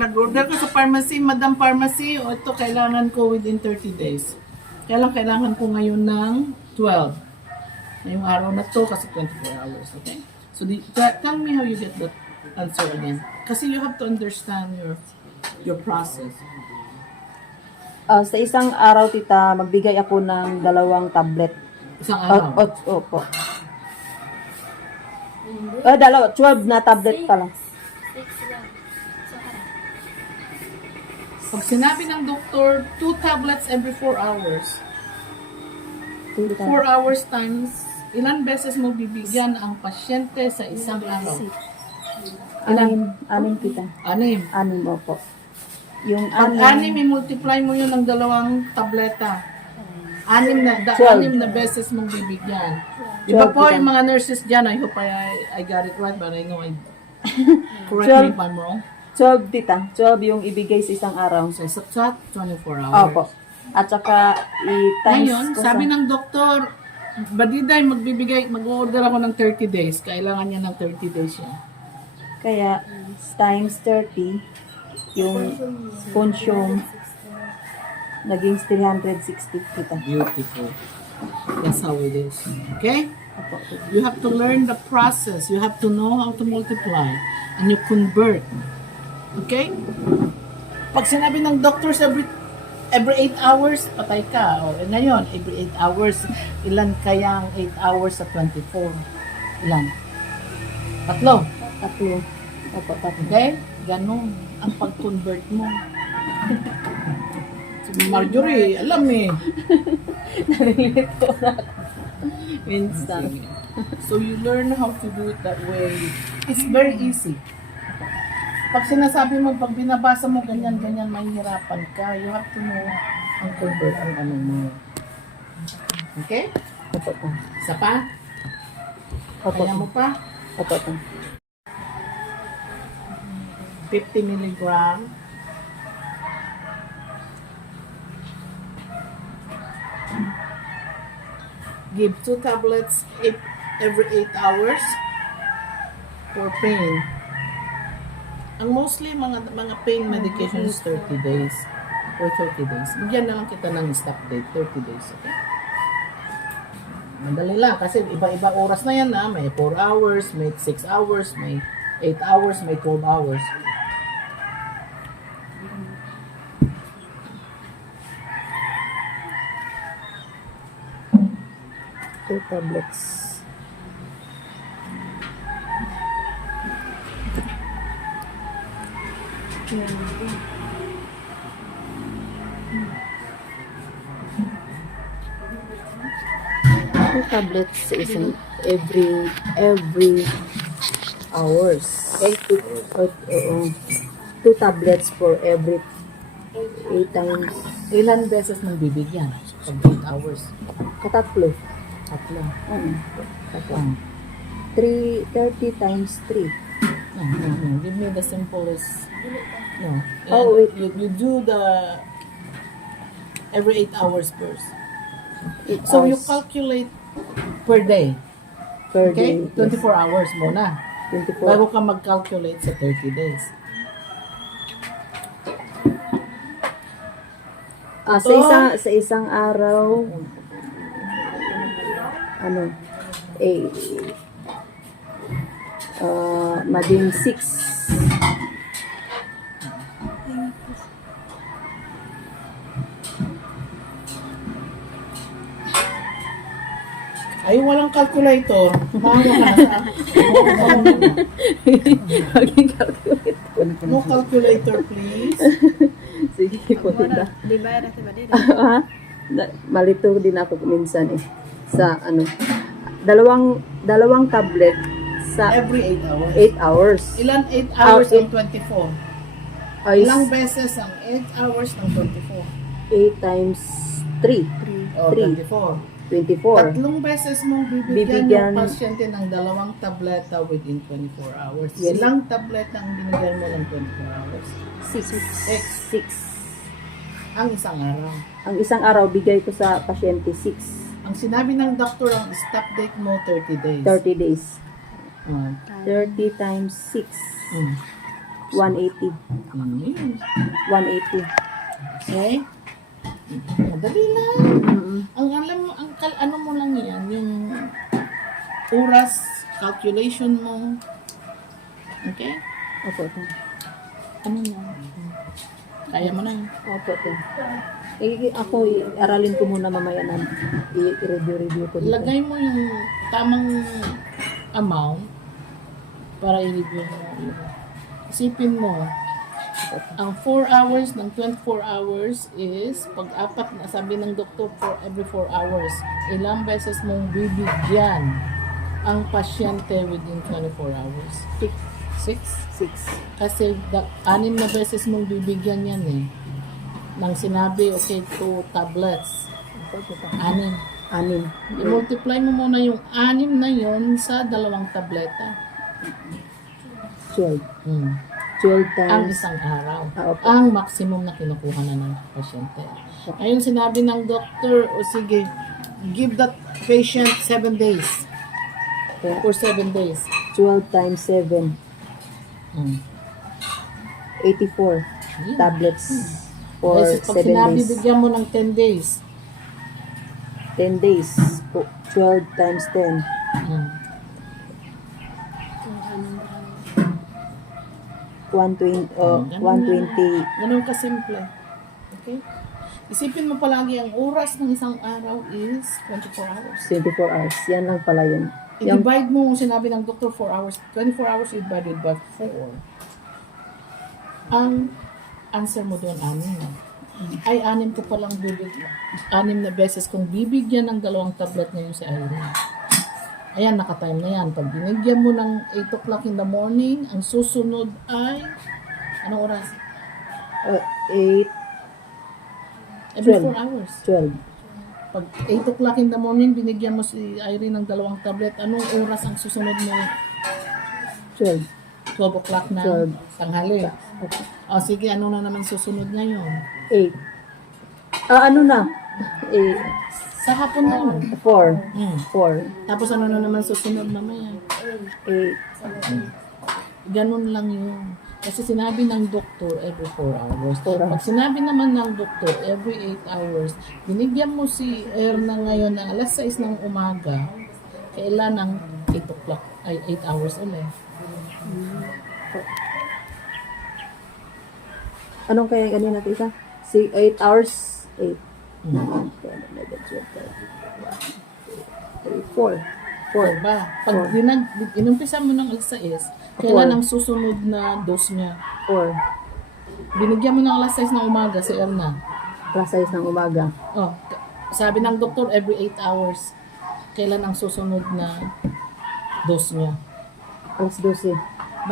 nag-order ko sa pharmacy, Madam Pharmacy, o ito, kailangan ko within 30 days. Kailangan ko ngayon ng 12. Ngayong araw na to kasi 24 hours, okay? So, tell me how you get that answer again. Kasi you have to understand your process. Sa isang araw, tita, magbigay ako ng 2 tablet. Isang araw. Opo. 12 na tablet pala. Pag sinabi ng doktor, 2 tablets every 4 hours. 4 hours times, ilan beses mo bibigyan ang pasyente sa isang araw? 6 tita. 6. 6 opo. Yung Pag 6, i-multiply mo yun ng 2 tableta. 6 na beses mong bibigyan. Diba po yung mga nurses dyan, I hope I got it right, but I know correct me if I'm wrong. 12 tita. 12 yung ibigay sa isang araw. So, sa 24 hours. Opo. At saka i-times Ngayon, ko sabi ng doktor, Badiday, mag-order ako ng 30 days. Kailangan niya ng 30 days yan. Kaya times 30 yung consume naging 360 tita. Beautiful. That's how it is. Okay? Opo. You have to learn the process. You have to know how to multiply. And you convert. Okay? Pag sinabi ng doctors every 8 hours, patay ka. O, ngayon, every 8 hours, ilan kaya ang 8 hours sa 24? Ilan? 3. Tatlo. Opo, tatlo. Okay? Ganon ang pag-convert mo. Si Marjorie, alam eh. Nalilito na ako. Instant. So you learn how to do it that way. It's very easy. Pag sinasabi mo, pag binabasa mo ganyan, mahihirapan ka. You have to know ang convert ang ano mo. Okay? Opo po. Isa pa? Opo Kaya po. mo pa? Opo po. 50 milligram. Give 2 tablets every 8 hours for pain. Ang mostly mga pain medication is 30 days. For 30 days. Bigyan na lang kita ng stop date, 30 days. Okay? Madali lang kasi iba-iba oras na yan na. May 4 hours, may 6 hours, may 8 hours, may 12 hours. Two tablets. Two tablets sa isang every hours. 2 tablets for every 8 times. Ilan beses mong bibigyan? Pag 8 hours. Katatlo. 3. Tatlo. 30 times 3. Give me the simplest. No. Oh, wait. You do the every 8 hours first. 8 So you hours calculate per day. per Okay? day. 24 hours muna. 24. Bago ka mag-calculate sa 30 days. Sa isang araw, maging 6. Ay, walang calculator. Maging calculate. No calculator, please. Sige po, tita. Ha? Malito din ako minsan eh. Sa dalawang tablet sa Every 8 hours. 8 hours. Ilan 8 hours Ah, ng 24? Ay, Ilang beses ang 8 hours ng 24? 8 times 3. O, 24. 24. Tatlong beses mong bibigyan yung pasyente ng 2 tableta within 24 hours. Yes. Ilang tableta ang binigyan mo ng 24 hours? 6. Ang isang araw. Ang isang araw, bigay ko sa pasyente 6. Ang sinabi ng doktor, ang stop date mo 30 days. 30 days. Ah. 30 times 6. 180. Yun. 180. Okay? Madali lang. Ang alam mo, ano mo lang yan, yung oras, calculation mo. Okay? Opo, ito. Ano na? Kaya mo na. Opo, ito. Ako, aralin ko muna mamaya na i-review ko dito. Lagay mo yung tamang amount para i-review mo. Isipin mo, ang 4 hours ng 24 hours is, pag-apat na sabi ng doktor for every 4 hours, ilang beses mong bibigyan ang pasyente within 24 hours? 6? 6. Kasi 6 na beses mong bibigyan yan eh. Nang sinabi, okay, 2 tablets. 6. 6. I-multiply mo muna yung 6 na yon sa 2 tableta. 12. 12 Ang times. isang araw. Opo. Ang maximum na kinukuha na ng pasyente. Ngayon sinabi ng doktor, o sige, give that patient 7 days. Kaya, For 7 days. 12 times 7. Hmm. 84 Yun. tablets for Kasi pag 7 sinabi, days. bigyan mo ng 10 days. 10 days. 12 times 10. Hmm. 120. Ganun Ganun kasimple. Okay? Isipin mo palagi, ang oras ng isang araw is 24 hours. 24 hours. Yan lang pala yun. Yung, I-divide mo, sinabi ng doctor 4 hours, 24 hours divided by 4. Ang answer mo doon, 6. Ay, 6 ko palang bibigyan. 6 na beses kung bibigyan ng 2 tablet ngayon si Irene. Ayan, nakatime na yan. Pag binigyan mo ng 8 o'clock in the morning, ang susunod ay, anong oras? 8, Every 12. 4 hours. 12. Pag 8 o'clock in the morning, binigyan mo si Irene ng 2 tablet, anong oras ang susunod mo? 12. 12 o'clock na 12. tanghali. Okay. O sige, ano na naman susunod ngayon? 8. Ano na? 8. Sa hapon na yun. 4. Hmm. 4. Tapos ano na naman susunod mamaya? 8. Ganun lang yun. Kasi sinabi ng doktor every 4 hours. 4 hours. Pag sinabi naman ng doktor every 8 hours, binigyan mo si Erna ngayon ng alas 6 ng umaga, kailan ng 8 o'clock, ay 8 hours ulit. Anong kaya ganyan natin isa? 8 hours? 8. Hmm. 4. 4. Diba? Pag inumpisa mo ng alas 6, kailan ang susunod na dose niya? 4. Binigyan mo ng alas 6 ng umaga si Erna. Plus 6 ng umaga. Oh, sabi ng doktor every 8 hours. Kailan ang susunod na dose niya? Alas 12.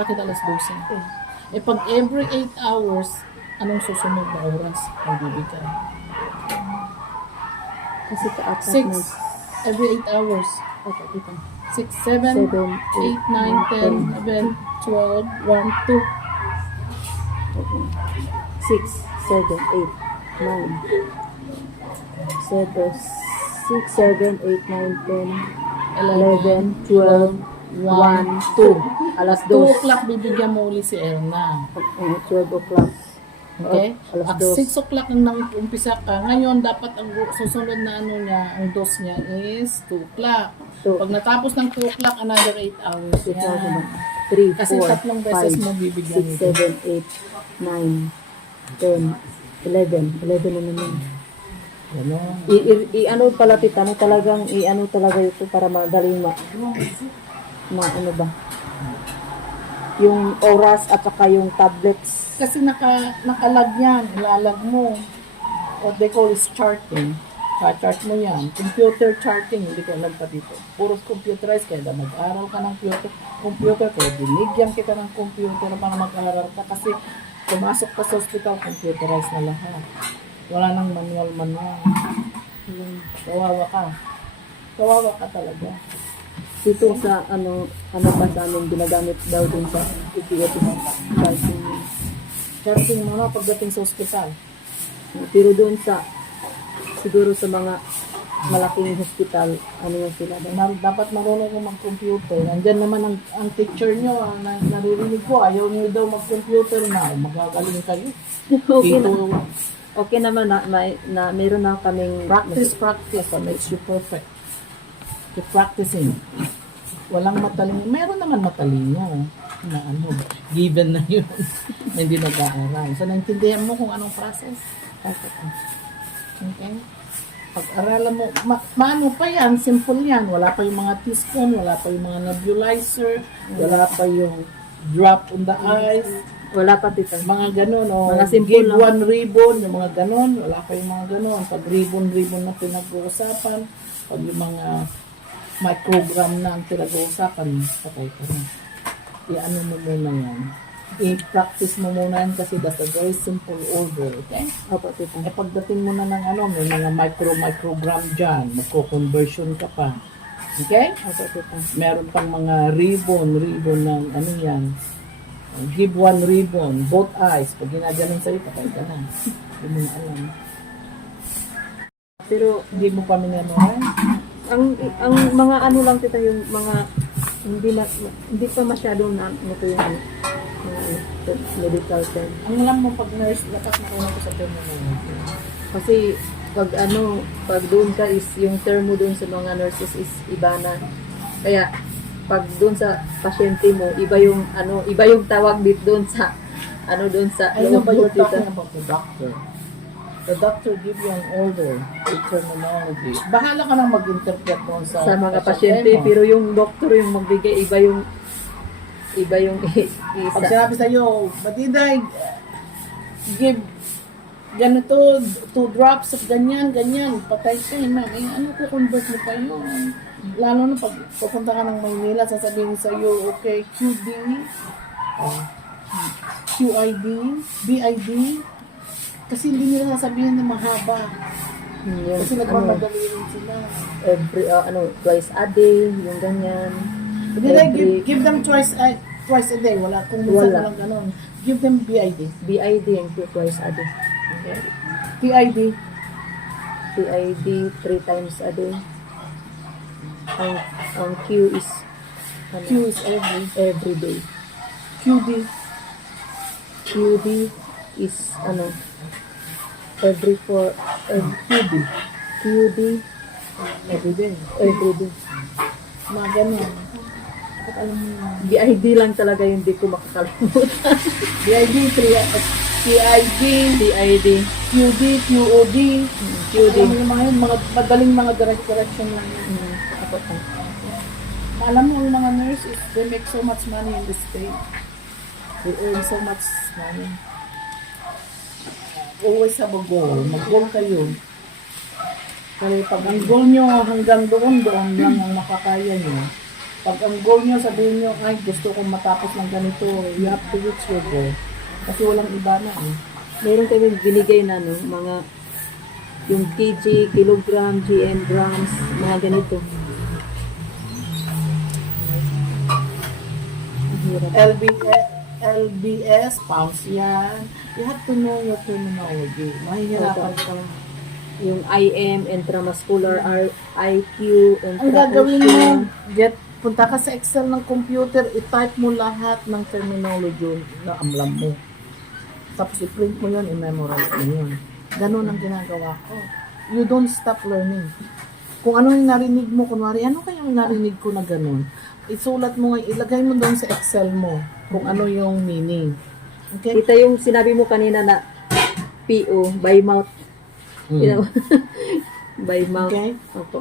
Bakit alas 12? Eh pag every 8 hours, anong susunod na oras ang bibigay? Kasi kaapat 6 na. every 8 hours. Okay, dito. 6, 7, 8, 9, 10, 11, 12, 1, 2. 6, 7, 8, 9. 6, 7, 8, 9, 10, 11, 12, 1, 2. Alas 2 2. o'clock bibigyan mo uli si Erna. 12 o'clock. Okay? Alas At 2. 6 o'clock nang umpisa ka. Ngayon, dapat ang susunod na ano niya, ang dose niya is 2 o'clock. Pag natapos ng 2 o'clock, another 8 hours. Yan. 3, 4, Kasi tatlong beses mo bibigyan 6, nito. 7, 8, 9, 10, 11. 11 na naman. Ganon. Ano pala tita, ano talagang ano talaga ito para madaling ano ba? Yung oras at saka yung tablets. Kasi nakalag yan. Ilalag mo. What they call is charting. Chart mo yan. Computer charting. Hindi ko alam pa dito. Puro computerized. Kaya mag-aral ka ng computer. Kaya binigyan kita ng computer para mag-aral ka. Kasi pumasok ka sa hospital, computerized na lahat. Wala nang manual. Kawawa ka. Kawawa ka talaga. Dito sa ano pa sa amin ginagamit daw din sa PPS charting. Charting mo na pagdating sa hospital. Pero doon sa siguro sa mga malaking hospital, ano yung sila doon. Dapat marunong ko mag-computer. Nandyan naman ang teacher nyo, naririnig ko, ayaw nyo daw mag-computer na. Magagaling kayo. Okay na. Dito, Okay naman na meron na kaming practice what makes you perfect. Keep practicing. Walang matalino. Meron naman matalino na ano, given na yun. Hindi nag-aaral. So, naintindihan mo kung anong process. Okay? Pag-aralan mo, maano pa yan, simple yan. Wala pa yung mga teaspoon, wala pa yung mga nebulizer, wala pa yung drop on the eyes, wala pa tita. mga ganun, o Mga simple give lang. one ribbon, yung mga ganun, wala pa yung mga ganun. Pag ribbon na pinag-uusapan, pag yung mga microgram na ang pinag-uusapan, patay ka na. I-ano mo muna yan. I-practice mo muna yan kasi that's a very simple order, okay? Opo tita. Eh pagdating mo na ng ano, may mga microgram dyan, magko-conversion ka pa. Okay? Opo tita. Meron pang mga ribbon ng ano yan. Give one ribbon, both eyes. Pag ginaganon sa'yo, patay ka na. Hindi mo na alam. Pero Hindi mo pa minanoran. ang mga ano lang tita yung mga hindi pa masyadong na ito yung medical term. Ang alam mo, pag nurse, dapat makuha ko sa terminology. Kasi pag doon ka is yung term mo doon sa mga nurses is iba na. Kaya pag doon sa pasyente mo, iba yung tawag dito doon sa doon sa I know, but you're tita. talking about the doctor. The doctor give you an order, a terminology. Bahala ka nang mag-interpret doon Sa mga pasyente pasyente, mo. pero yung doktor yung magbigay, iba yung Pag isa. sinabi sa'yo, Batiday, give ganito, 2 drops of ganyan, patay ka, ma'am. Ano ko convert mo pa yun? Lalo na pag pupunta ka ng Maynila, sasabihin sa'yo, okay, QD, QID, BID, kasi hindi nila sasabihin na mahaba. Yung, Kasi nagmamadali rin sila. twice a day, yung ganyan. Hindi, give them twice a day. Wala, kung minsan Wala. walang ganon. Give them BID. BID yung twice a day. Okay? PID. PID 3 times a day. Ang Q is Q is every day. QD. QD is every QD. QD Every day. every day. Mga ganon. Dapat alam mo yun. BID lang talaga yung hindi ko makakalimutan. BID, PID, PID, QD, QOD. QD. Alam mo yung mga yun, mga madaling mga direction lang yun. Alam mo, yung mga nurses, they make so much money in the state. They earn so much money. Always have a goal. Mag-goal kayo. Kasi pag ang goal nyo hanggang doon lang ang makakaya nyo. Pag ang goal nyo, sabihin nyo, ay gusto kong matapos ng ganito, you have to reach your goal. Kasi walang iba na eh. Meron kami binigay na mga yung kg, kilogram, GM, grams, mga ganito. Ang hirap. LBS, pounds yan. You have to know your terminology. Mahihirapan ka. Yung IM, intramuscular, IQ, Ang gagawin mo, intraocular. punta ka sa Excel ng computer, i-type mo lahat ng terminology na alam mo. Tapos i-print mo yun, i-memorize mo yun. Ganun ang ginagawa ko. You don't stop learning. Kung ano yung narinig mo, kunwari, ano kaya yung narinig ko na ganun? Isulat mo, ilagay mo doon sa Excel mo kung ano yung meaning. Okay? Kita yung sinabi mo kanina na PO, by mouth. Hmm. You know? By mouth. Okay? Opo.